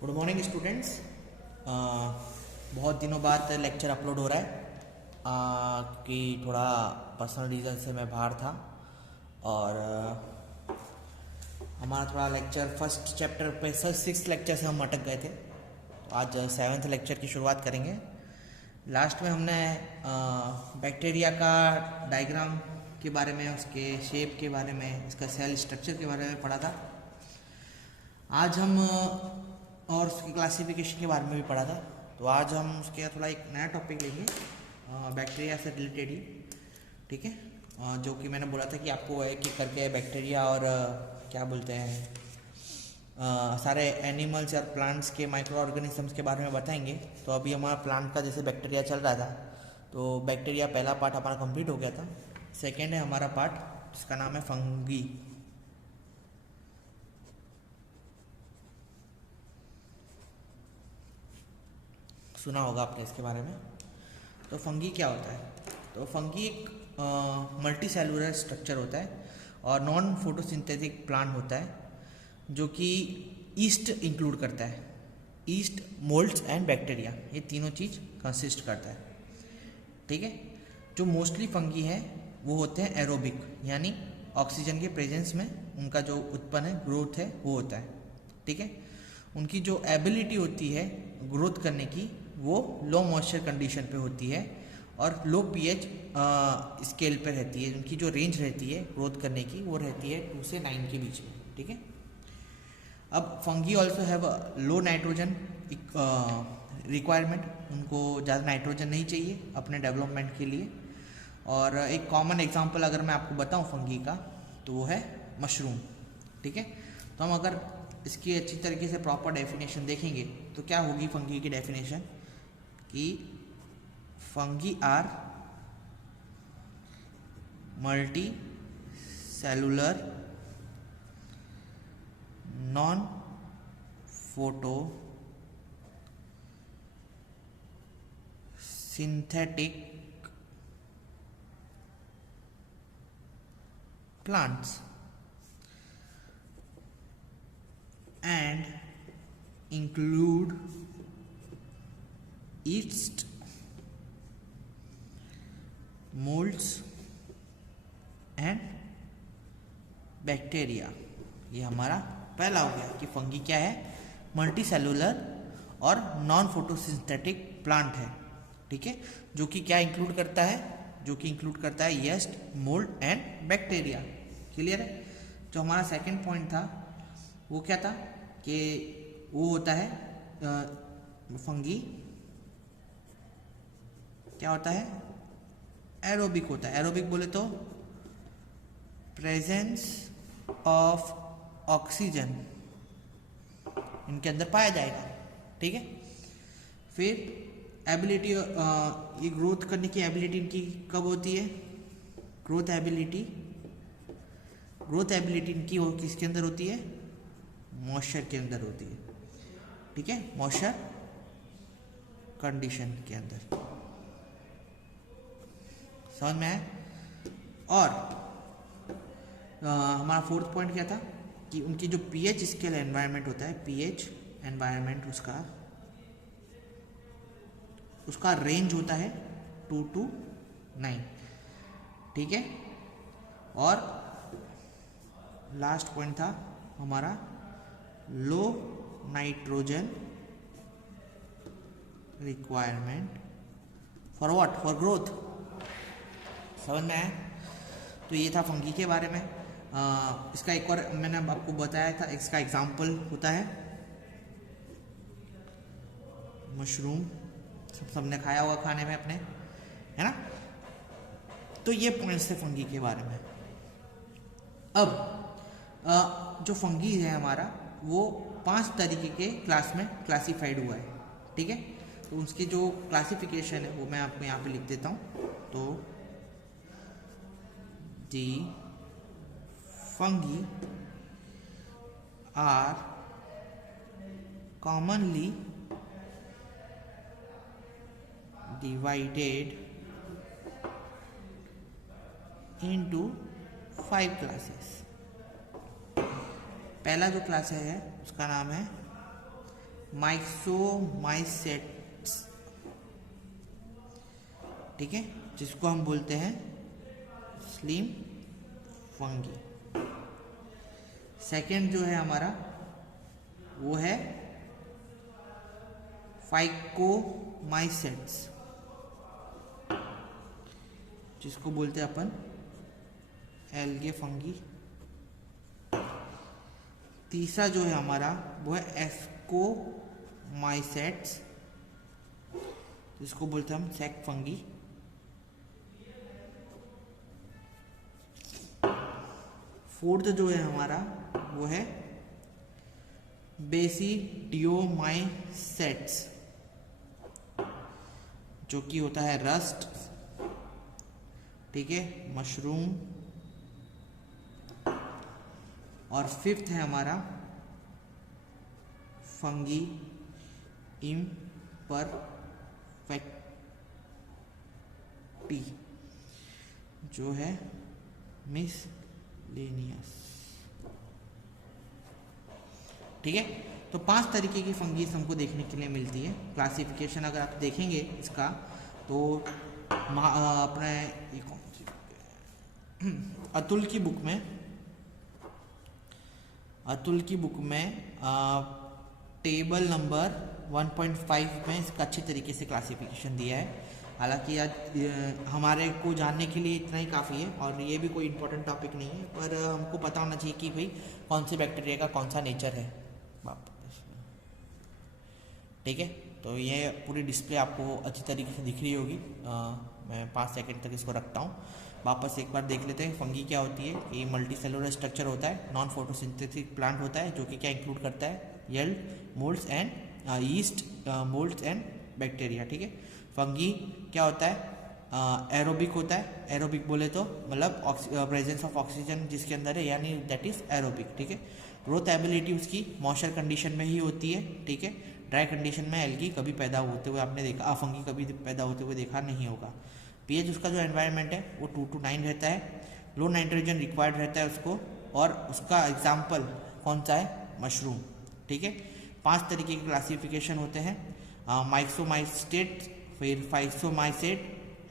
Good morning students. बहुत दिनों बाद लेक्चर अपलोड हो रहा है कि थोड़ा पर्सनल रीज़न से मैं बाहर था और हमारा थोड़ा लेक्चर फर्स्ट चैप्टर पे सिक्स लेक्चर से हम अटक गए थे। तो आज सेवन्थ लेक्चर की शुरुआत करेंगे। लास्ट में हमने बैक्टीरिया का डायग्राम के बारे में, उसके शेप के बारे में, इसका सेल स्ट्रक्चर के बारे में पढ़ा था। आज हम और उसकी क्लासिफिकेशन के बारे में भी पढ़ा था। तो आज हम उसके थोड़ा एक नया टॉपिक लेंगे बैक्टीरिया से रिलेटेड ही, ठीक है। जो कि मैंने बोला था कि आपको एक एक करके बैक्टीरिया और क्या बोलते हैं सारे एनिमल्स और प्लांट्स के माइक्रो ऑर्गेनिजम्स के बारे में बताएंगे। तो अभी हमारा प्लांट का जैसे बैक्टीरिया चल रहा था, तो बैक्टीरिया पहला पार्ट हमारा कंप्लीट हो गया था। सेकेंड है हमारा पार्ट जिसका नाम है फंगी। सुना होगा आपने इसके बारे में। तो फंगी क्या होता है? तो फंगी एक मल्टी सेलुलर स्ट्रक्चर होता है और नॉन फोटोसिंथेटिक प्लांट होता है जो कि ईस्ट इंक्लूड करता है। ईस्ट, मोल्ड्स एंड बैक्टीरिया, ये तीनों चीज़ कंसिस्ट करता है, ठीक है। जो मोस्टली फंगी है वो होते हैं एरोबिक, यानी ऑक्सीजन के प्रेजेंस में उनका जो उत्पन्न है, ग्रोथ है, वो होता है, ठीक है। उनकी जो एबिलिटी होती है ग्रोथ करने की वो लो मॉइस्चर कंडीशन पे होती है और लो पीएच स्केल पे रहती है। उनकी जो रेंज रहती है ग्रोथ करने की वो रहती है 2 से 9 के बीच में, ठीक है। अब fungi also have low nitrogen requirement, उनको ज़्यादा नाइट्रोजन नहीं चाहिए अपने डेवलपमेंट के लिए। और एक कॉमन एग्जांपल अगर मैं आपको बताऊं फंगी का, तो वो है मशरूम, ठीक है। तो हम अगर इसकी अच्छी तरीके से प्रॉपर डेफिनेशन देखेंगे तो क्या होगी फंगी की डेफिनेशन कि fungi are multicellular non photosynthetic plants and include yeast, molds and bacteria. ये हमारा पहला हो गया कि फंगी क्या है, मल्टी सेलुलर और नॉन फोटोसिंथेटिक प्लांट है, ठीक है। जो कि क्या इंक्लूड करता है, जो कि इंक्लूड करता है yeast, mould and bacteria. Clear है। जो हमारा सेकंड पॉइंट था वो क्या था कि वो होता है फंगी क्या होता है, एरोबिक होता है। एरोबिक बोले तो प्रेजेंस ऑफ ऑक्सीजन इनके अंदर पाया जाएगा, ठीक है। फिर एबिलिटी, ये ग्रोथ करने की एबिलिटी इनकी कब होती है, ग्रोथ एबिलिटी इनकी किसके अंदर होती है, मॉइस्चर के अंदर होती है, ठीक है, मॉइस्चर कंडीशन के अंदर। समझ में आया। और हमारा फोर्थ पॉइंट क्या था कि उनकी जो पीएच स्केल एनवायरनमेंट होता है, पीएच एनवायरनमेंट उसका रेंज होता है 2 to 9, ठीक है। और लास्ट पॉइंट था हमारा low nitrogen requirement for what, for growth. समझ में आया। तो ये था फंगी के बारे में। इसका एक और मैंने आपको बताया था, इसका एग्जांपल होता है मशरूम। सबने खाया होगा खाने में अपने, है ना। तो ये पॉइंट्स थे फंगी के बारे में। अब जो फंगी है हमारा वो 5 तरीके के क्लास में क्लासिफाइड हुआ है, ठीक है। तो उसकी जो क्लासिफिकेशन है वो मैं आपको यहाँ पे लिख देता हूँ। तो the fungi are commonly divided into 5 classes. पहला जो क्लास है उसका नाम है माइक्सोमाइसेट्स, ठीक है, जिसको हम बोलते हैं स्लिम फंगी। सेकंड जो है हमारा वो है फाइकोमाइसेट्स, जिसको बोलते हैं अपन एल्गे फंगी। तीसरा जो है हमारा वो है एस्कोमाइसेट्स, जिसको बोलते हैं हम सैक फंगी। फोर्थ जो है हमारा वो है बेसिडियोमाइसेट्स, जो कि होता है रस्ट, ठीक है, मशरूम। और फिफ्थ है हमारा फंगी इम्परफेक्टी, जो है मिसलेनियस, ठीक है। तो 5 तरीके की फंगीज हमको देखने के लिए मिलती है। क्लासिफिकेशन अगर आप देखेंगे इसका तो अपने अतुल की बुक में टेबल नंबर 1.5 में इसका अच्छी तरीके से क्लासिफिकेशन दिया है। हालांकि आज हमारे को जानने के लिए इतना ही काफ़ी है और ये भी कोई इम्पोर्टेंट टॉपिक नहीं है, पर हमको पता होना चाहिए कि भाई कौन से बैक्टीरिया का कौन सा नेचर है, ठीक है। तो ये पूरी डिस्प्ले आपको अच्छी तरीके से दिख रही होगी। मैं 5 सेकंड तक इसको रखता हूँ। वापस एक बार देख लेते हैं फंगी क्या होती है। ये मल्टी सेलुलर स्ट्रक्चर होता है, नॉन फोटोसिंथेटिक प्लांट होता है, जो कि क्या इंक्लूड करता है yield, molds and yeast, molds and bacteria, ठीक है। फंगी क्या होता है, एरोबिक होता है। एरोबिक बोले तो मतलब प्रेजेंस ऑफ ऑक्सीजन जिसके अंदर है, यानी दैट इज एरोबिक, ठीक है। ग्रोथ एबिलिटी उसकी मॉइस्चर कंडीशन में ही होती है, ठीक है। ड्राई कंडीशन में एल्गी कभी पैदा होते हुए आपने देखा, फंगी कभी पैदा होते हुए देखा नहीं होगा। पीएच उसका जो एनवायरनमेंट है वो 2 to 9 रहता है। लो नाइट्रोजन रिक्वायर्ड रहता है उसको, और उसका एग्जाम्पल कौन सा है, मशरूम, ठीक है। 5 तरीके के क्लासिफिकेशन होते हैं, माइक्सोमाइसेट, फिर फाइकोमाइसेट,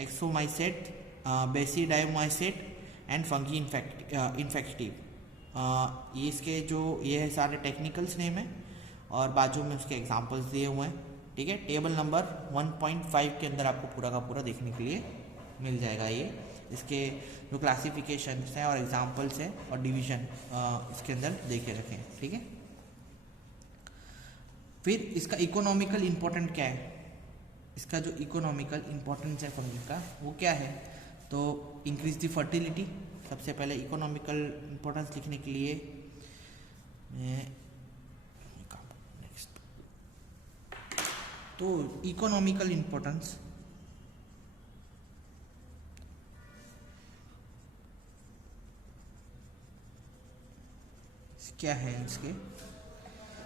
एक्सोमाइसेट, बेसिडायोमाइसेट एंड फंगी इन्फेक्टिव। ये इसके जो ये सारे टेक्निकल्स नेम है और बाजू में उसके एग्जांपल्स दिए हुए हैं, ठीक है। टेबल नंबर 1.5 के अंदर आपको पूरा का पूरा देखने के लिए मिल जाएगा। ये इसके जो क्लासिफिकेशन हैं और एग्जांपल्स हैं और डिवीजन इसके अंदर देखे रखें, ठीक है। फिर इसका इकोनॉमिकल इम्पोर्टेंट क्या है, इसका जो इकोनॉमिकल इम्पोर्टेंस है फंगी का वो क्या है, तो इंक्रीज द फर्टिलिटी। सबसे पहले इकोनॉमिकल इम्पोर्टेंस लिखने के लिए तो इकोनॉमिकल इम्पोर्टेंस क्या है इसके,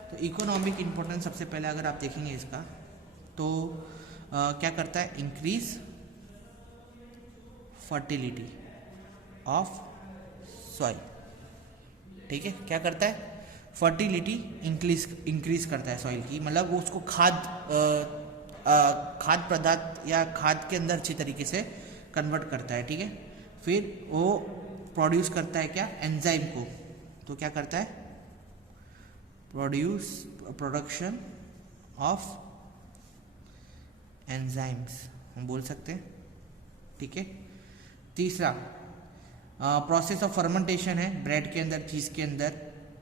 तो इकोनॉमिक इम्पोर्टेंस सबसे पहले अगर आप देखेंगे इसका तो क्या करता है, इंक्रीज फर्टिलिटी ऑफ सॉइल, ठीक है। क्या करता है, फर्टिलिटी इंक्रीज करता है सॉइल की, मतलब वो उसको खाद पदार्थ या खाद के अंदर अच्छी तरीके से कन्वर्ट करता है, ठीक है। फिर वो प्रोड्यूस करता है क्या, एंजाइम को, तो क्या करता है, प्रोडक्शन ऑफ एंजाइम्स हम बोल सकते हैं, ठीक है। तीसरा प्रोसेस ऑफ फर्मेंटेशन है, ब्रेड के अंदर, चीज़ के अंदर,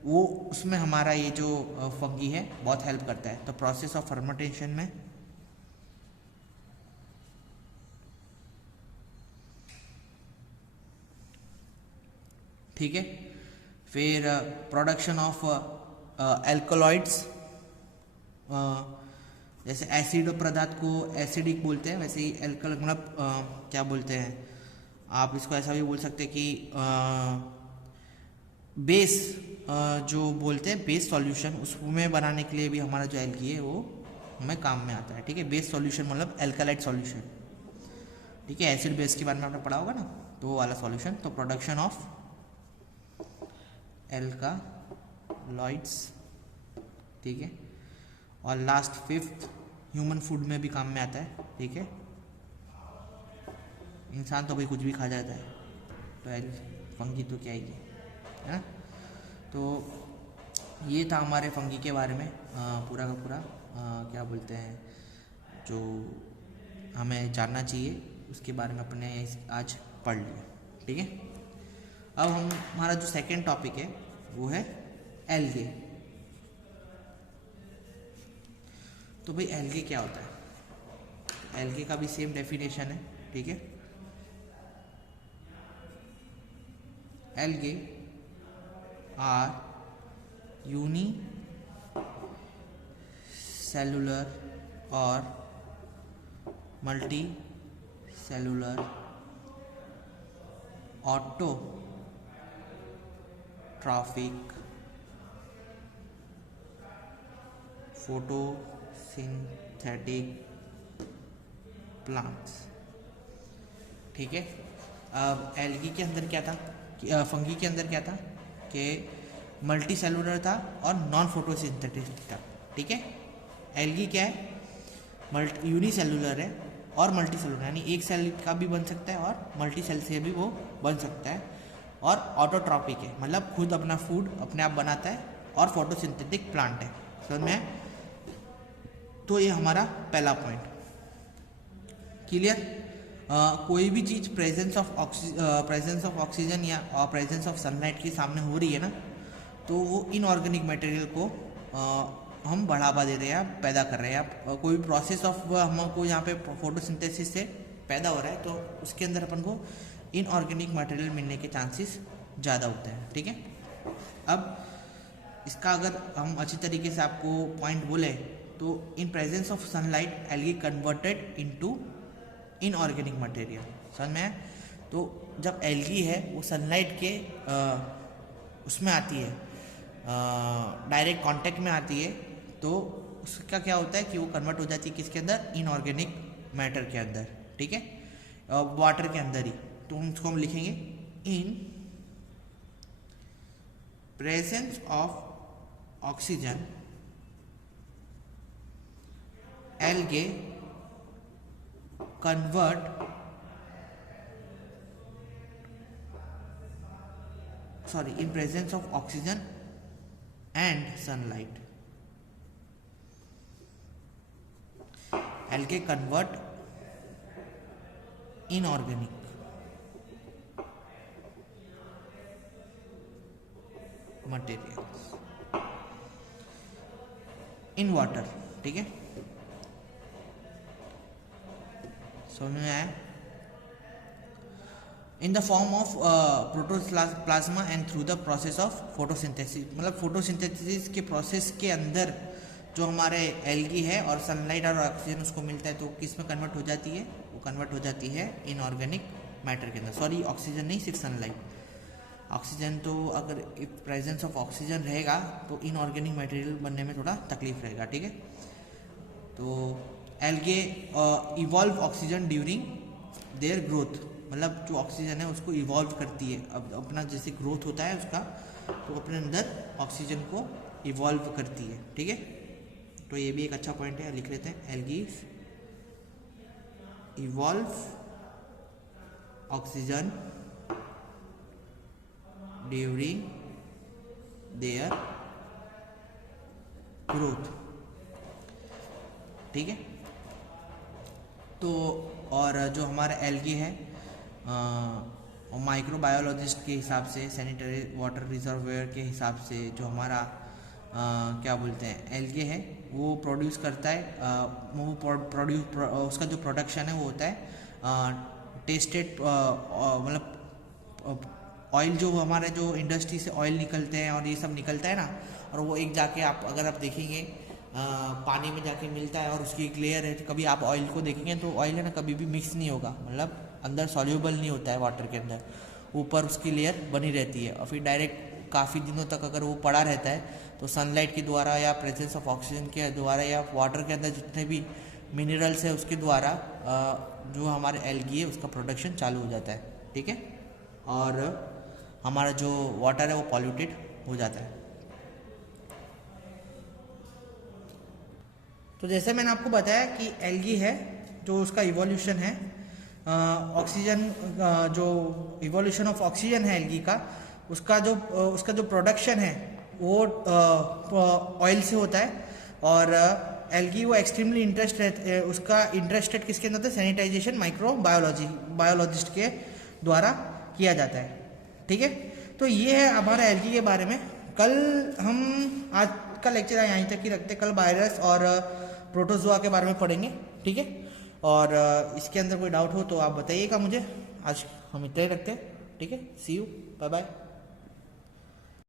वो उसमें हमारा ये जो फंगी है बहुत हेल्प करता है। तो प्रोसेस ऑफ फर्मेंटेशन में ठीक है। फिर प्रोडक्शन ऑफ एल्कलॉइड्स, जैसे एसिड पदार्थ को एसिडिक बोलते हैं, वैसे ही एल्कल मतलब क्या बोलते हैं आप इसको, ऐसा भी बोल सकते हैं कि बेस जो बोलते हैं, बेस सॉल्यूशन, उसमें बनाने के लिए भी हमारा जो एल्गी है वो हमें काम में आता है, ठीक है। बेस सॉल्यूशन मतलब एल्कलाइट सॉल्यूशन, ठीक है। एसिड बेस के बारे में आपने पढ़ा होगा ना, तो वो वाला सॉल्यूशन। तो प्रोडक्शन ऑफ एल्कालॉइड्स, ठीक है। और लास्ट फिफ्थ ह्यूमन फूड में भी काम में आता है, ठीक है। इंसान तो भाई कुछ भी खा जाता है, तो फंगी तो क्या ही है ना। तो ये था हमारे फंगी के बारे में पूरा का पूरा क्या बोलते हैं, जो हमें जानना चाहिए उसके बारे में अपने आज पढ़ लिया, ठीक है। अब हमारा जो सेकंड टॉपिक है वो है एल्गे। तो भाई एल्गे क्या होता है, एल्गे का भी सेम डेफिनेशन है, ठीक है। एल्गे आर यूनी सेलुलर और multi cellular autotrophic photosynthetic plants, ठीक है। अब एल्गी के अंदर क्या था, फंगी के अंदर क्या था कि मल्टी सेलुलर था और नॉन फोटोसिंथेटिक था, ठीक है। एल्गी क्या है, यूनी सेलुलर है और मल्टी सेलुलर, यानी एक सेल का भी बन सकता है और मल्टी सेल से भी वो बन सकता है, और ऑटोट्रॉपिक है, मतलब खुद अपना फूड अपने आप बनाता है, और फोटोसिंथेटिक प्लांट है, समझ में। तो ये हमारा पहला पॉइंट क्लियर। कोई भी चीज़ प्रेजेंस ऑफ ऑक्सीजन या प्रेजेंस ऑफ सनलाइट के सामने हो रही है ना, तो वो इनऑर्गेनिक मटेरियल को हम बढ़ावा दे रहे हैं, पैदा कर रहे हैं। कोई भी प्रोसेस ऑफ हमको यहाँ पे फोटोसिंथेसिस से पैदा हो रहा है, तो उसके अंदर अपन को इनऑर्गेनिक मटेरियल मिलने के चांसेस ज़्यादा होते हैं, ठीक है। अब इसका अगर हम अच्छी तरीके से आपको पॉइंट बोले तो in presence of sunlight algae converted into inorganic material, समझ में है। तो जब एल्गी है वो सनलाइट के उसमें आती है, डायरेक्ट कांटेक्ट में आती है, तो उसका क्या होता है कि वो कन्वर्ट हो जाती है किसके अंदर, इनऑर्गेनिक मैटर के अंदर, ठीक है, वाटर के अंदर ही। तो उसको हम लिखेंगे in presence of oxygen algae convert in presence of oxygen and sunlight, algae convert inorganic materials in water, ठीक है, समझ में आया। In the form of protoplasm and through the process of photosynthesis, मतलब फोटोसिंथेसिस के प्रोसेस के अंदर जो हमारे एल्गी है और सनलाइट और ऑक्सीजन उसको मिलता है, तो किस में कन्वर्ट हो जाती है, वो कन्वर्ट हो जाती है इनऑर्गेनिक मैटर के अंदर। सॉरी, ऑक्सीजन नहीं, सिर्फ सनलाइट। ऑक्सीजन तो अगर प्रेजेंस ऑफ ऑक्सीजन रहेगा तो इनऑर्गेनिक मटेरियल बनने में थोड़ा तकलीफ रहेगा, ठीक है। तो algae evolve oxygen during their growth, मतलब जो ऑक्सीजन है उसको इवॉल्व करती है, अब अपना जैसे ग्रोथ होता है उसका, तो अपने अंदर ऑक्सीजन को इवॉल्व करती है, ठीक है। तो ये भी एक अच्छा पॉइंट है, लिख लेते हैं, algae evolve oxygen during their growth, ठीक है। तो और जो हमारा एल्गी है माइक्रोबायोलॉजिस्ट के हिसाब से, सैनिटरी वाटर रिजर्वोयर के हिसाब से, जो हमारा क्या बोलते हैं एल्गे है वो प्रोड्यूस करता है, उसका जो प्रोडक्शन है वो होता है टेस्टेड, मतलब ऑयल, जो हमारे जो इंडस्ट्री से ऑयल निकलते हैं और ये सब निकलता है ना, और वो एक जाके आप अगर आप देखेंगे पानी में जाके मिलता है और उसकी एक लेयर है, कभी आप ऑयल को देखेंगे तो ऑयल है ना कभी भी मिक्स नहीं होगा, मतलब अंदर सॉल्यूबल नहीं होता है वाटर के अंदर, ऊपर उसकी लेयर बनी रहती है, और फिर डायरेक्ट काफ़ी दिनों तक अगर वो पड़ा रहता है तो सनलाइट के द्वारा या प्रेजेंस ऑफ ऑक्सीजन के द्वारा या वाटर के अंदर जितने भी मिनरल्स है उसके द्वारा जो हमारे एल्गी है उसका प्रोडक्शन चालू हो जाता है, ठीक है, और हमारा जो वाटर है वो पॉल्यूटेड हो जाता है। तो जैसे मैंने आपको बताया कि एल्गी है, जो उसका इवोल्यूशन है, ऑक्सीजन, जो इवोल्यूशन ऑफ ऑक्सीजन है एल्गी का, उसका जो प्रोडक्शन है वो ऑयल से होता है। और एल्गी वो एक्सट्रीमली उसका इंटरेस्टेड किसके अंदर होता है? सैनिटाइजेशन बायोलॉजिस्ट के द्वारा किया जाता है। ठीक है, तो ये है हमारा एल्गी के बारे में। कल हम आज का लेक्चर यहीं तक ही रखते, कल वायरस और प्रोटोजोआ के बारे में पढ़ेंगे। ठीक है, और इसके अंदर कोई डाउट हो तो आप बताइएगा मुझे। आज हम इतना ही रखते हैं। ठीक है, सी यू, बाय बाय।